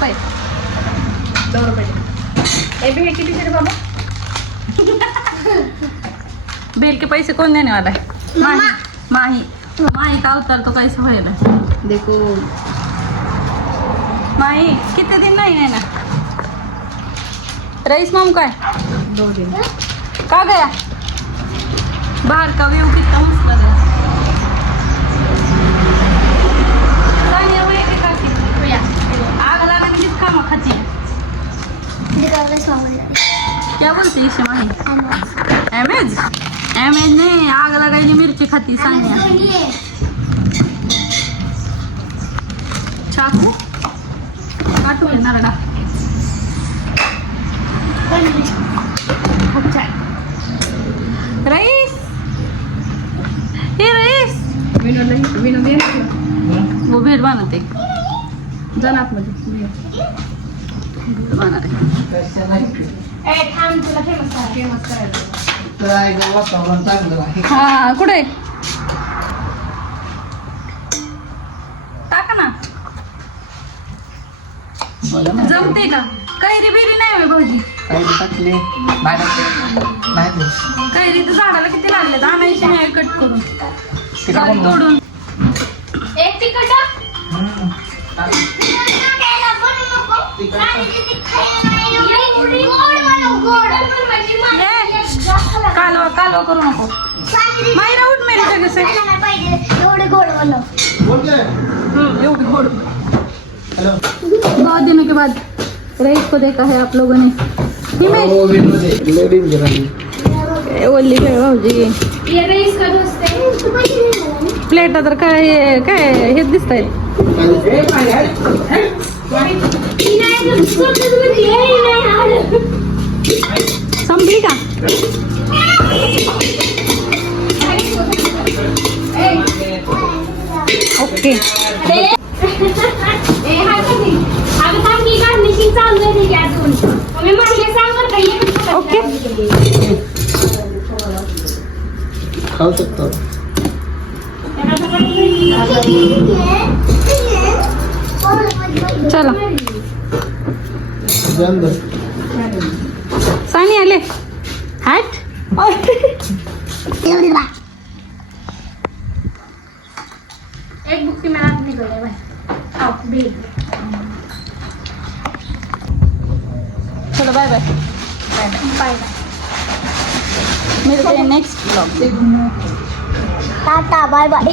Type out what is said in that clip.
रुपये. 2 रुपये. हे बी हे किती रे बाबा? बिल के पैसे कौन देने वाला है? माही. माही का उतर तो कैसे होएगा? देखो माही कितने दिन नहीं है ना. रईस मामू का है? 2 दिन. कहाँ गया? बाहर का व्यू कितना मस्त लग रहा है. सानिया वही के काकी. आग लगा के किसका मखची है? क्या बोलती है इसे माही? एमेज ने आग लगाई मिर्ची खाती सानिया. चाकू काटू है नरड़ा. रईस ये रईस विनोद ये ना वो भेड़ बनाते. जाना मध्ये. भेड़ बना रहे. थांब तुला फेमस करायला. हा कुठे टाका ना. जमते का? कैरी बिरी नाही होय भाऊजी. कैरी तर झाडाला किती लागले. आणायची नाही कट करून तोडून. एक तिखट कालवा कालवा करू नको. मायरा उठ मेरी जगह से. एवढे गोड बनव. एवढी गोड. बहुत दिनों के बाद रईस को देखा है आप लोगों ने. ओली भाऊजी ये रईस का दोस्त है. प्लेट तर काय काय हेच दिसत आहेत. संपली का? ओके ओके खाऊ शकतो. चलो सानी आले हॅट. एक बुक की मैं रात निकल गया भाई. आओ बिल. चलो बाय बाय. बाय. मिलते हैं next blog. Tata bye bye.